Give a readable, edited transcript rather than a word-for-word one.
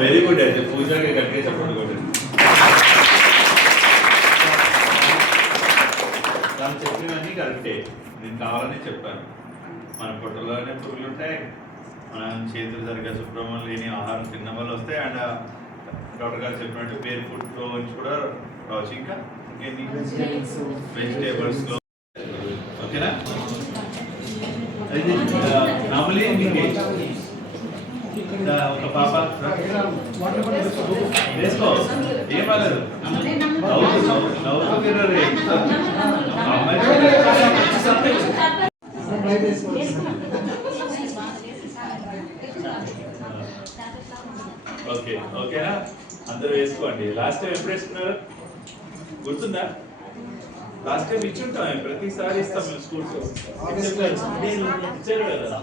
Very good అయితే పూజకి గట్టిగా చెప్పండి కూడా తను చెప్పినవన్నీ కరెక్టే. నేను కావాలని చెప్పాను. మన పొట్టలోనే పురుగులు ఉంటాయి, మనం చేతులు సరిగ్గా శుభ్రం లేని ఆహారం తిన్న వల్ల వస్తాయి. అండ్ డాక్టర్ గారు చెప్పినట్టు పేరు ఫుడ్లో నుంచి కూడా రావచ్చు. ఇంకా వెజిటేబుల్స్లో ఓకేనా? నార్మలీ ఒక పాప వేసుకో, ఏం బాగాలేదు. ఓకే ఓకేనా? అందరూ వేసుకోండి. లాస్ట్ టైం ఎప్పుడు వేసుకున్నారు గుర్తుందా? లాస్ట్ టైం ఇచ్చి ఉంటాం, ప్రతిసారి ఇస్తాం మేము స్కూల్స్ ఇచ్చారు కదా.